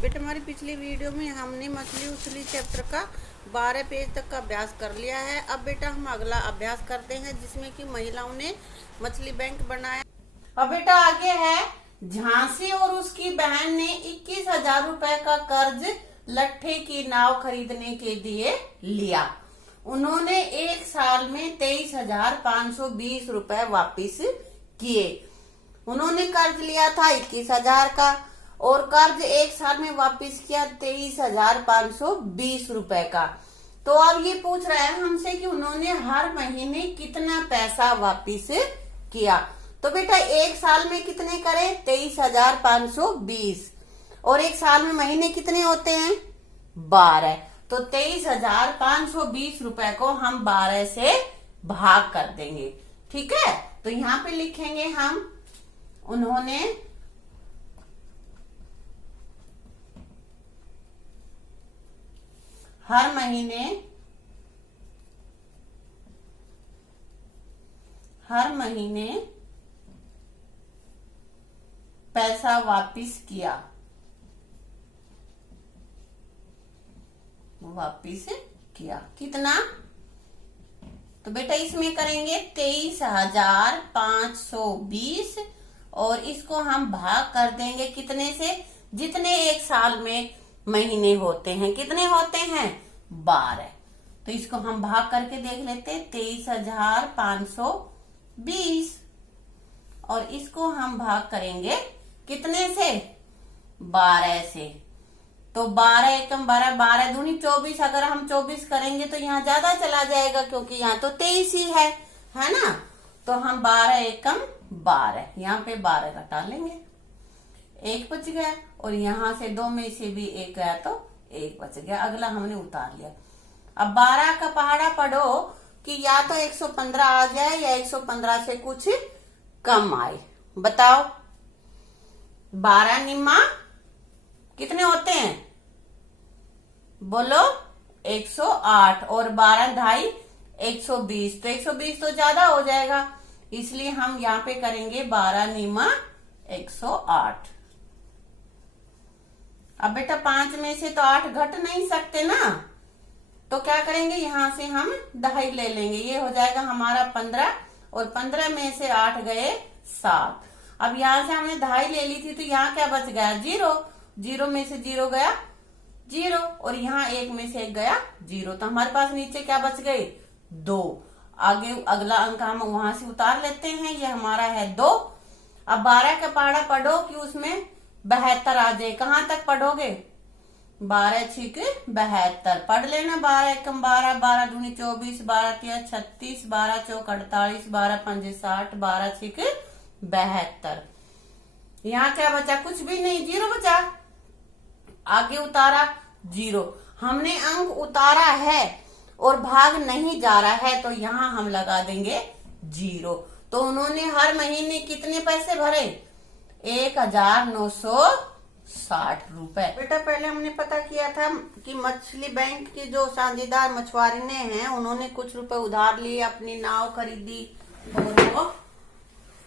बेटा हमारी पिछली वीडियो में हमने मछली उछली चैप्टर का 12 पेज तक का अभ्यास कर लिया है। अब बेटा हम अगला अभ्यास करते हैं जिसमें कि महिलाओं ने मछली बैंक बनाया। अब बेटा आगे है, झांसी और उसकी बहन ने 21,000 रुपए का कर्ज लट्ठे की नाव खरीदने के लिए लिया। उन्होंने एक साल में 23,520 रुपए वापिस किए। उन्होंने कर्ज लिया था 21,000 का और कर्ज एक साल में वापस किया 23,520 रुपए का। तो अब ये पूछ रहा है हमसे कि उन्होंने हर महीने कितना पैसा वापस किया। तो बेटा एक साल में कितने करे 23,520 और एक साल में महीने कितने होते हैं 12। तो 23,520 रुपए को हम 12 से भाग कर देंगे। ठीक है, तो यहाँ पे लिखेंगे हम उन्होंने हर महीने पैसा वापिस किया। कितना? तो बेटा इसमें करेंगे 23,520 और इसको हम भाग कर देंगे कितने से, जितने एक साल में महीने होते हैं। कितने होते हैं 12। तो इसको हम भाग करके देख लेते हैं 23,520 और इसको हम भाग करेंगे कितने से 12 से। तो 12 एकम 12, 12 दूनी 24। अगर हम 24 करेंगे तो यहाँ ज्यादा चला जाएगा क्योंकि यहाँ तो 23 ही है ना। तो हम 12 एकम 12, यहाँ पे 12 घटा लेंगे, एक बच गया और यहाँ से 2 में से भी एक गया तो एक बच गया। अगला हमने उतार लिया। अब 12 का पहाड़ा पढ़ो कि या तो 115 आ जाए या 115 से कुछ कम आए। बताओ 12 निम्मा कितने होते हैं बोलो 108 और 12 ढाई 120। तो 120 तो ज्यादा हो जाएगा, इसलिए हम यहाँ पे करेंगे 12 निम्मा 108। अब बेटा 5 में से तो 8 घट नहीं सकते ना, तो क्या करेंगे यहाँ से हम दहाई ले लेंगे। ये हो जाएगा हमारा 15 और 15 में से 8 गए 7। अब यहाँ से हमने दहाई ले ली थी तो यहाँ क्या बच गया 0। 0 में से 0 गया 0 और यहाँ 1 में से 1 गया 0। तो हमारे पास नीचे क्या बच गए 2। आगे अगला अंक हम वहां से उतार लेते हैं, ये हमारा है 2। अब 12 का पहाड़ा पढ़ो कि उसमें 72 आ जाए। कहाँ तक पढ़ोगे 12 छिक 72 पढ़ लेना। 12 एकम 12, 12 दूनी 24, 12 तिया 36, 12 चौक 48, 12 पंजे 60, 12 छिक 72। यहाँ क्या बचा कुछ भी नहीं, 0 बचा। आगे उतारा 0। हमने अंक उतारा है और भाग नहीं जा रहा है तो यहाँ हम लगा देंगे 0। तो उन्होंने हर महीने कितने पैसे भरे 1,960 रुपए। बेटा पहले हमने पता किया था कि मछली बैंक की जो साझेदार मछुआरे हैं उन्होंने कुछ रुपए उधार लिए, अपनी नाव खरीदी और वो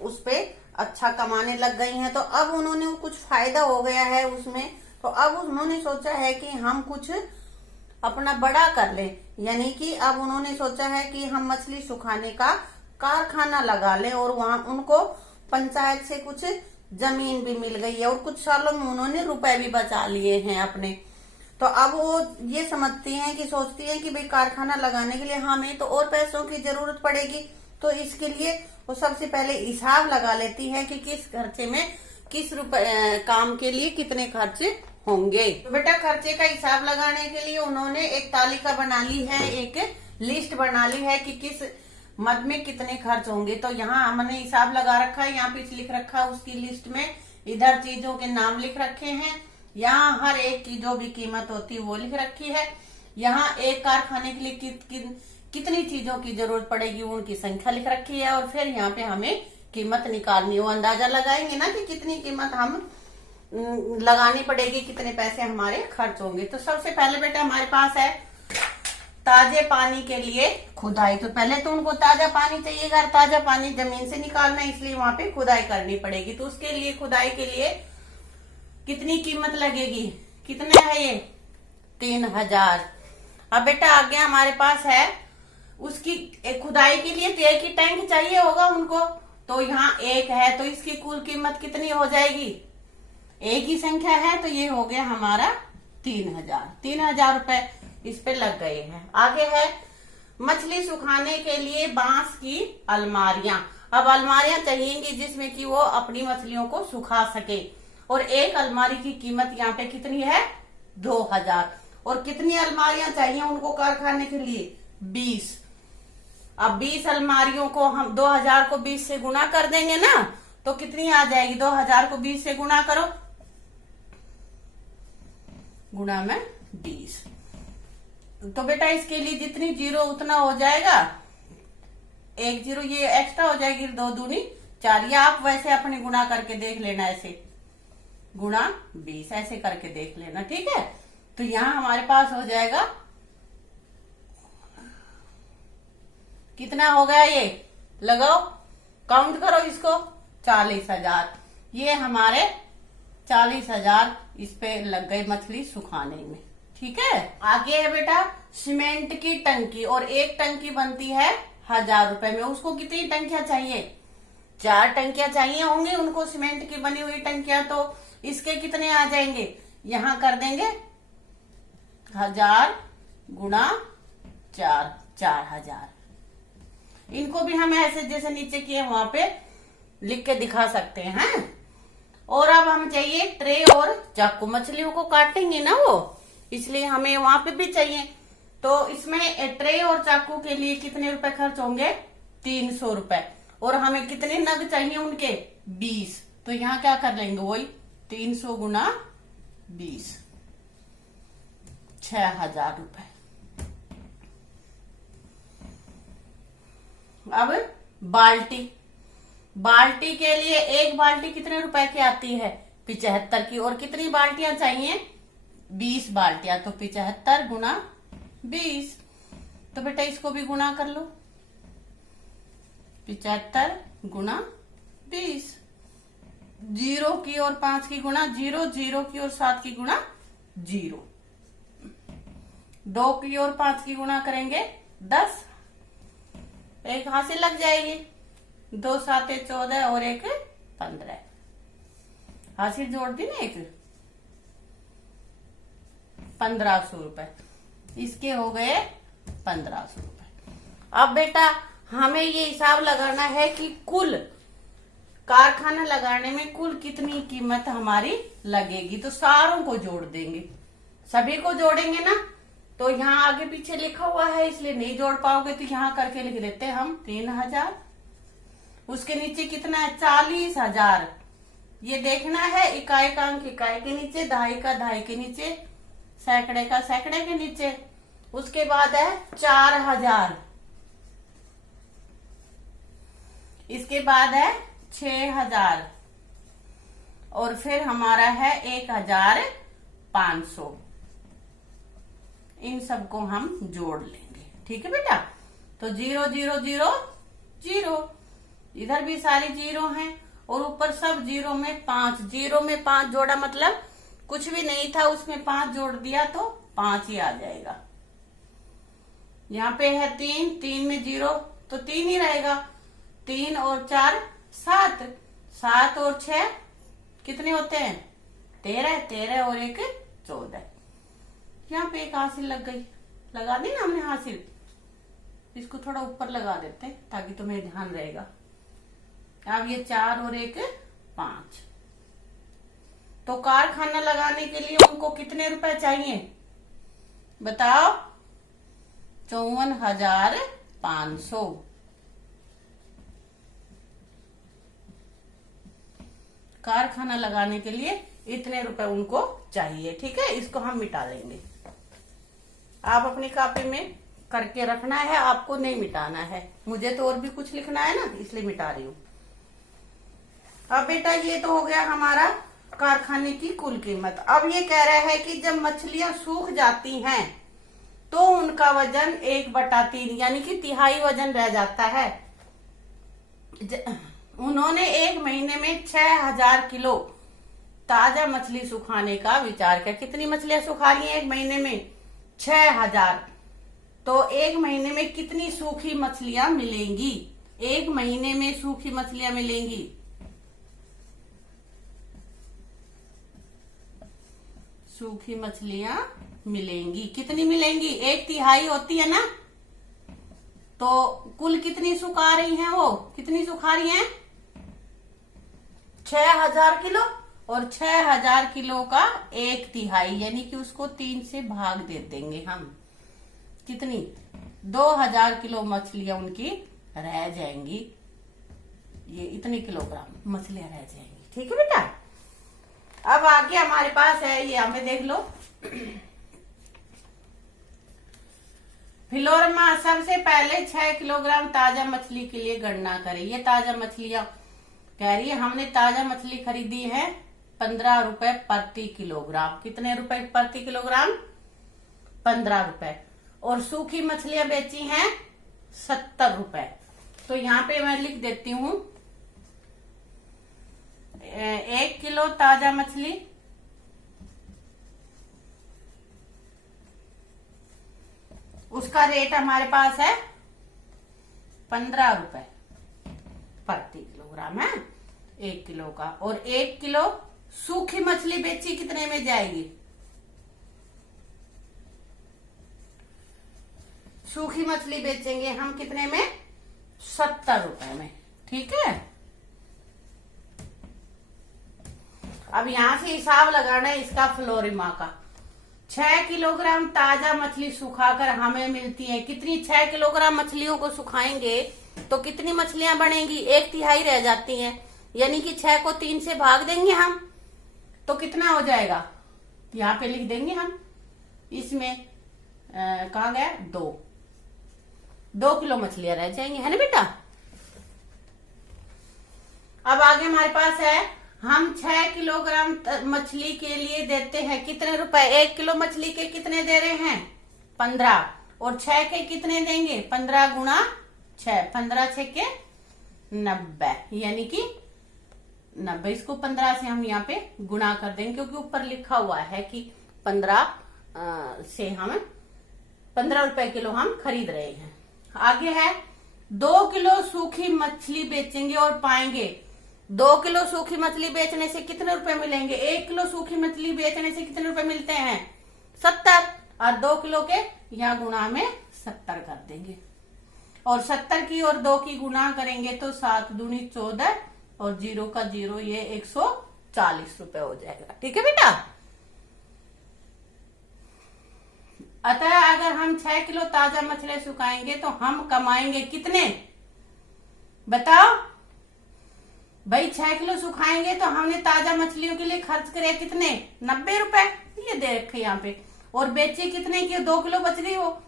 उस पे अच्छा कमाने लग गई हैं। तो अब उन्होंने कुछ फायदा हो गया है उसमें, तो अब उन्होंने सोचा है कि हम कुछ अपना बड़ा कर ले, यानी कि अब उन्होंने सोचा है कि हम मछली सुखाने का कारखाना लगा ले और वहां उनको पंचायत से कुछ जमीन भी मिल गई है और कुछ सालों में उन्होंने रुपए भी बचा लिए हैं अपने। तो अब वो ये समझती हैं कि सोचती हैं कि भाई कारखाना लगाने के लिए हमें तो और पैसों की जरूरत पड़ेगी। तो इसके लिए वो सबसे पहले हिसाब लगा लेती है कि किस खर्चे में किस काम के लिए कितने खर्चे होंगे। तो बेटा खर्चे का हिसाब लगाने के लिए उन्होंने एक तालिका बना ली है, एक लिस्ट बना ली है कि किस मद में कितने खर्च होंगे। तो यहाँ हमने हिसाब लगा रखा है, यहाँ पे लिख रखा है उसकी लिस्ट में, इधर चीजों के नाम लिख रखे हैं, यहाँ हर एक की जो भी कीमत होती है वो लिख रखी है। यहाँ एक कारखाने के लिए कितनी चीजों की जरूरत पड़ेगी उनकी संख्या लिख रखी है और फिर यहाँ पे हमें कीमत निकालनी, वो अंदाजा लगाएंगे ना कि कितनी कीमत हम लगानी पड़ेगी, कितने पैसे हमारे खर्च होंगे। तो सबसे पहले बेटा हमारे पास है ताजे पानी के लिए खुदाई। तो पहले तो उनको ताजा पानी चाहिए, अगर ताजा पानी जमीन से निकालना है इसलिए वहां पे खुदाई करनी पड़ेगी। तो उसके लिए खुदाई के लिए कितनी कीमत लगेगी, कितने है ये 3000। अब बेटा आगे हमारे पास है उसकी खुदाई के लिए तो एक ही टैंक चाहिए होगा उनको, तो यहाँ एक है तो इसकी कुल कीमत कितनी हो जाएगी, एक ही संख्या है तो ये हो गया हमारा 3000 रुपए इस पे लग गए हैं। आगे है मछली सुखाने के लिए बांस की अलमारियां। अब अलमारियां चाहिएंगी जिसमें कि वो अपनी मछलियों को सुखा सके, और एक अलमारी की कीमत यहाँ पे कितनी है 2000। और कितनी अलमारियां चाहिए उनको कारखाने के लिए 20। अब 20 अलमारियों को हम 2000 को 20 से गुना कर देंगे ना, तो कितनी आ जाएगी, 2000 को 20 से गुना करो, गुना में 20। तो बेटा इसके लिए जितनी जीरो उतना हो जाएगा, एक जीरो ये एक्स्ट्रा हो जाएगी, 2 दूनी 4। या आप वैसे अपने गुना करके देख लेना, ऐसे गुणा 20 ऐसे करके देख लेना, ठीक है। तो यहां हमारे पास हो जाएगा कितना हो गया, ये लगाओ काउंट करो इसको 40,000। ये हमारे 40,000 इस पे लग गए मछली सुखाने में, ठीक है। आगे है बेटा सीमेंट की टंकी, और एक टंकी बनती है 1000 रुपए में। उसको कितनी टंकियां चाहिए, 4 टंकियां चाहिए होंगी उनको सीमेंट की बनी हुई टंकियां। तो इसके कितने आ जाएंगे, यहां कर देंगे 1000 गुणा 4, 4000। इनको भी हम ऐसे जैसे नीचे किए वहां पे लिख के दिखा सकते हैं। और अब हम चाहिए ट्रे और चाकू, मछलियों को काटेंगे ना वो, इसलिए हमें वहां पे भी चाहिए। तो इसमें ट्रे और चाकू के लिए कितने रुपए खर्च होंगे 300 रुपए, और हमें कितने नग चाहिए उनके 20। तो यहाँ क्या कर लेंगे, वही 300 गुना 20, 6000 रुपए। अब बाल्टी के लिए एक बाल्टी कितने रुपए की आती है 75 की, और कितनी बाल्टियां चाहिए 20 बाल्टियां, तो 75 गुना 20। तो बेटा इसको भी गुना कर लो, 75 गुना 20। 0 की और 5 की गुणा 0, 0 की और 7 की गुणा 0, 2 की और 5 की गुणा करेंगे 10, एक हासिल लग जाएगी, 2 7 14 और एक 15, हासिल जोड़ दी ना, एक 1500 रुपए इसके हो गए 1500 रुपए। अब बेटा हमें ये हिसाब लगाना है कि कुल कारखाना लगाने में कुल कितनी कीमत हमारी लगेगी। तो सारों को जोड़ देंगे, सभी को जोड़ेंगे ना, तो यहाँ आगे पीछे लिखा हुआ है इसलिए नहीं जोड़ पाओगे, तो यहाँ करके लिख देते हैं हम 3000। उसके नीचे कितना है 40,000। ये देखना है इकाई का अंक इकाई के नीचे, दहाई का दहाई के नीचे, सैकड़े का सैकड़े के नीचे। उसके बाद है 4000, इसके बाद है 6000, और फिर हमारा है 1500। इन सबको हम जोड़ लेंगे, ठीक है बेटा। तो 0 0 0 0, इधर भी सारे 0 हैं, और ऊपर सब 0 में 5, 0 में 5 जोड़ा मतलब कुछ भी नहीं था, उसमें 5 जोड़ दिया तो 5 ही आ जाएगा। यहाँ पे है 3, 3 में 0 तो 3 ही रहेगा, 3 और 4 7, 7 और 6 कितने होते हैं 13, 13 और एक 14। यहाँ पे एक हासिल लग गई, लगा दी ना हमने हासिल, इसको थोड़ा ऊपर लगा देते हैं ताकि तुम्हें ध्यान रहेगा। अब ये 4 और एक 5। तो कारखाना लगाने के लिए उनको कितने रुपए चाहिए बताओ, 54,500। कारखाना लगाने के लिए इतने रुपए उनको चाहिए, ठीक है। इसको हम मिटा लेंगे, आप अपनी कॉपी में करके रखना है, आपको नहीं मिटाना है। मुझे तो और भी कुछ लिखना है ना, इसलिए मिटा रही हूं। अब बेटा ये तो हो गया हमारा कारखाने की कुल कीमत। अब ये कह रहा है कि जब मछलियां सूख जाती हैं तो उनका वजन 1/3 यानी कि तिहाई वजन रह जाता है। उन्होंने 1 महीने में 6000 किलो ताजा मछली सुखाने का विचार किया। कितनी मछलियां सुखा रही हैं एक महीने में? 6000। तो एक महीने में कितनी सूखी मछलियां मिलेंगी? एक महीने में सूखी मछलियां मिलेंगी, सूखी मछलियां मिलेंगी। कितनी मिलेंगी? 1/3 होती है ना, तो कुल कितनी सुखा रही हैं वो? कितनी सुखा रही हैं? 6000 किलो। और 6000 किलो का 1/3 यानी कि उसको 3 से भाग दे देंगे हम। कितनी? 2000 किलो मछलियां उनकी रह जाएंगी। ये इतने किलोग्राम मछलियां रह जाएंगी। ठीक है बेटा। अब आगे हमारे पास है, ये यहाँ पे देख लो, फिलोरमा सबसे पहले 6 किलोग्राम ताजा मछली के लिए गणना करें। ये ताजा मछलियां कह रही है, हमने ताजा मछली खरीदी है 15 रुपए प्रति किलोग्राम। कितने रुपए प्रति किलोग्राम? 15 रुपए। और सूखी मछलियां बेची हैं 70 रुपए। तो यहाँ पे मैं लिख देती हूँ 1 किलो ताजा मछली उसका रेट हमारे पास है 15 रुपए प्रति किलोग्राम है 1 किलो का। और 1 किलो सूखी मछली बेची कितने में जाएगी? सूखी मछली बेचेंगे हम कितने में? 70 रुपए में। ठीक है। अब यहां से हिसाब लगाना है इसका फ्लोरिमा का। 6 किलोग्राम ताजा मछली सुखाकर हमें मिलती है कितनी? 6 किलोग्राम मछलियों को सुखाएंगे तो कितनी मछलियां बनेंगी? 1/3 रह जाती हैं, यानी कि 6 को 3 से भाग देंगे हम, तो कितना हो जाएगा? यहाँ पे लिख देंगे हम। इसमें कहा गया? 2 किलो मछलियां रह जाएंगी, है ना बेटा। अब आगे हमारे पास है, हम 6 किलोग्राम मछली के लिए देते हैं कितने रुपए? 1 किलो मछली के कितने दे रहे हैं? 15। और 6 के कितने देंगे? 15 गुणा 6, 15 6 के 90, यानी कि 90। इसको 15 से हम यहाँ पे गुणा कर देंगे, क्योंकि ऊपर लिखा हुआ है कि 15 से हम 15 रुपए किलो हम खरीद रहे हैं। आगे है 2 किलो सूखी मछली बेचेंगे और पाएंगे 2 किलो सूखी मछली बेचने से कितने रुपए मिलेंगे? 1 किलो सूखी मछली बेचने से कितने रुपए मिलते हैं? 70। और 2 किलो के यहाँ गुणा में 70 कर देंगे। और 70 की और 2 की गुणा करेंगे तो 7 दूनी 14 और 0 का 0, ये 140 रुपए हो जाएगा। ठीक है बेटा। अतः अगर हम 6 किलो ताजा मछली सुखाएंगे तो हम कमाएंगे कितने? बताओ भाई। 6 किलो सुखाएंगे तो हमने ताजा मछलियों के लिए खर्च करे कितने? 90 रुपए। ये दे रखे यहाँ पे। और बेची कितने की? 2 किलो बच गई। वो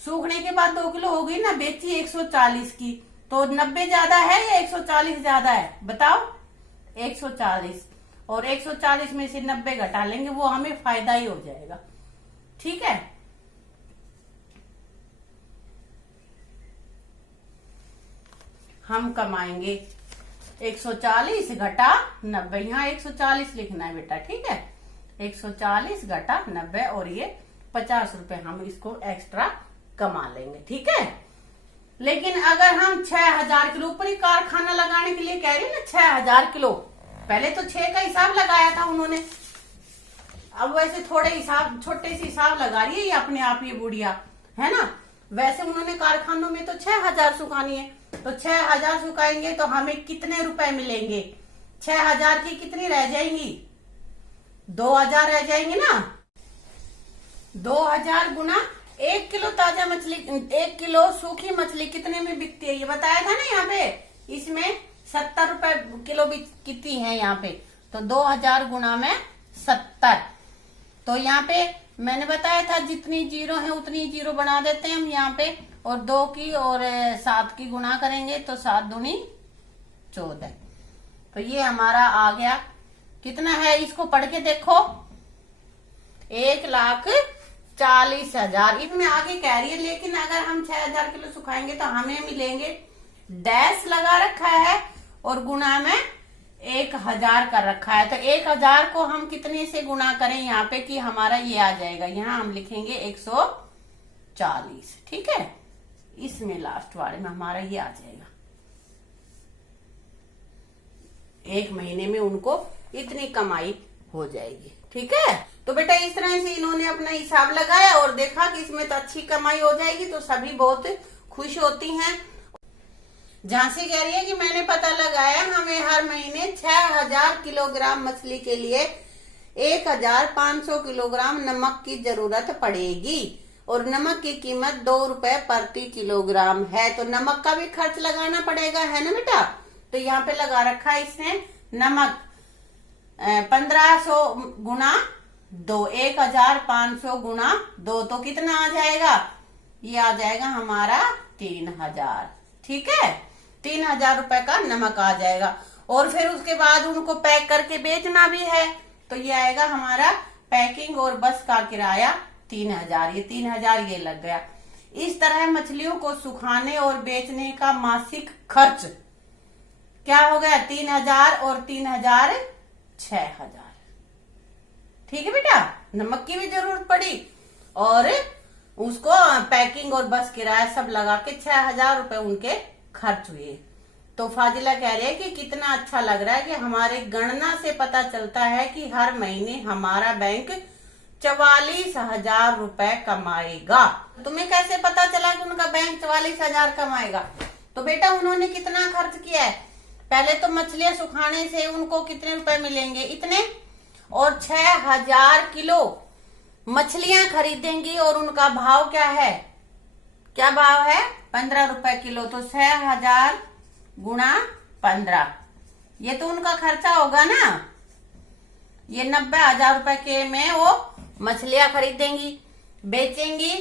सूखने के बाद 2 किलो हो गई ना, बेची 140 की। तो 90 ज्यादा है या 140 ज्यादा है? बताओ। 140। और 140 में से 90 घटा लेंगे, वो हमें फायदा ही हो जाएगा। ठीक है। हम कमाएंगे 140 घटा 90। यहाँ 140 लिखना है बेटा। ठीक है। 140 घटा 90 और ये 50 रुपए हम इसको एक्स्ट्रा कमा लेंगे। ठीक है। लेकिन अगर हम 6000 किलो, ऊपर ही कारखाना लगाने के लिए कह रही है ना 6000 किलो। पहले तो 6 का हिसाब लगाया था उन्होंने, अब वैसे थोड़े हिसाब, छोटे से हिसाब लगा रही है ये अपने आप, ये बुढ़िया है ना। वैसे उन्होंने कारखानों में तो 6000 सुखानी है, तो 6000 सुखाएंगे तो हमें कितने रुपए मिलेंगे? 6000 की कितनी रह जाएंगी? 2000 रह जाएंगी ना। 2000 गुना 1 किलो ताजा मछली, 1 किलो सूखी मछली कितने में बिकती है? ये बताया था ना यहाँ पे। इसमें 70 रुपए किलो बिकती है यहाँ पे। तो 2000 गुना में 70। तो यहाँ पे मैंने बताया था जितनी जीरो है उतनी जीरो बना देते हैं हम यहाँ पे। और 2 की और 7 की गुणा करेंगे तो 7 दूनी 14। तो ये हमारा आ गया। कितना है? इसको पढ़ के देखो। 1,40,000। इसमें आगे कह रही है, लेकिन अगर हम 6000 किलो सुखाएंगे तो हमें मिलेंगे, डैश लगा रखा है और गुणा में 1000 कर रखा है, तो 1000 को हम कितने से गुणा करें यहाँ पे कि हमारा ये आ जाएगा, यहाँ हम लिखेंगे 140। ठीक है, इसमें लास्ट वाले में हमारा ये आ जाएगा। एक महीने में उनको इतनी कमाई हो जाएगी। ठीक है, तो बेटा इस तरह से इन्होंने अपना हिसाब लगाया और देखा कि इसमें तो अच्छी कमाई हो जाएगी, तो सभी बहुत खुश होती हैं। झांसी कह रही है कि मैंने पता लगाया, हमें हर महीने 6000 किलोग्राम मछली के लिए 1500 किलोग्राम नमक की जरूरत पड़ेगी और नमक की कीमत 2 रुपए प्रति किलोग्राम है, तो नमक का भी खर्च लगाना पड़ेगा, है ना बेटा। तो यहाँ पे लगा रखा है इसने नमक 1500 गुणा 2, 1500 गुणा 2, तो कितना आ जाएगा, ये आ जाएगा हमारा 3000। ठीक है, 3000 रुपए का नमक आ जाएगा। और फिर उसके बाद उनको पैक करके बेचना भी है, तो ये आएगा हमारा पैकिंग और बस का किराया 3000, ये 3000 ये लग गया। इस तरह मछलियों को सुखाने और बेचने का मासिक खर्च क्या हो गया, 3000 और 3000 6000। ठीक है बेटा, नमक की भी जरूरत पड़ी और उसको पैकिंग और बस किराया सब लगा के 6000 रुपए उनके खर्च हुए। तो फाजिला कह रहे हैं कि कितना अच्छा लग रहा है कि हमारे गणना से पता चलता है कि हर महीने हमारा बैंक 44,000 रुपए कमाएगा। तुम्हें कैसे पता चला कि उनका बैंक 44,000 कमाएगा? तो बेटा उन्होंने कितना खर्च किया है, पहले तो मछलियां सुखाने से उनको कितने रुपए मिलेंगे, इतने, और 6000 किलो मछलियां खरीदेंगी और उनका भाव क्या है, क्या भाव है, 15 रुपए किलो। तो 6000 गुणा 15, ये तो उनका खर्चा होगा ना। ये 90,000 रुपए के में वो मछलियां खरीदेंगी, बेचेंगी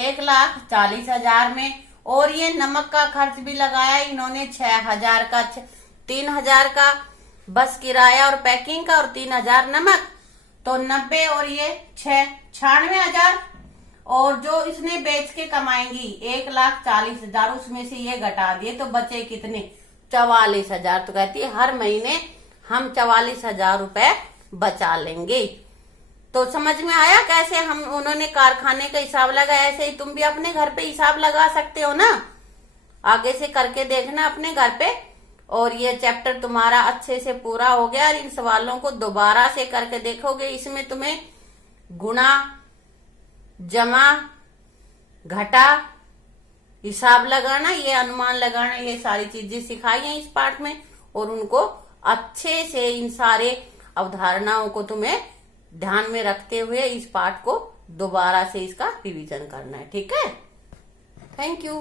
1,40,000 में, और ये नमक का खर्च भी लगाया इन्होंने 6000 का, 3000 का बस किराया और पैकिंग का और 3000 नमक, तो 90 और ये 6, 96,000। और जो इसने बेच के कमाएंगी 1,40,000, उसमें से ये घटा दिए तो बचे कितने, 44,000। तो कहती है हर महीने हम 44,000 रुपए बचा लेंगे। तो समझ में आया कैसे हम उन्होंने कारखाने का हिसाब लगाया, ऐसे ही तुम भी अपने घर पे हिसाब लगा सकते हो ना। आगे से करके देखना अपने घर पे, और ये चैप्टर तुम्हारा अच्छे से पूरा हो गया। और इन सवालों को दोबारा से करके देखोगे, इसमें तुम्हें गुणा, जमा, घटा, हिसाब लगाना, ये अनुमान लगाना, ये सारी चीजें सिखाई हैं इस पाठ में, और उनको अच्छे से इन सारे अवधारणाओं को तुम्हें ध्यान में रखते हुए इस पाठ को दोबारा से इसका रिवीजन करना है। ठीक है, थैंक यू।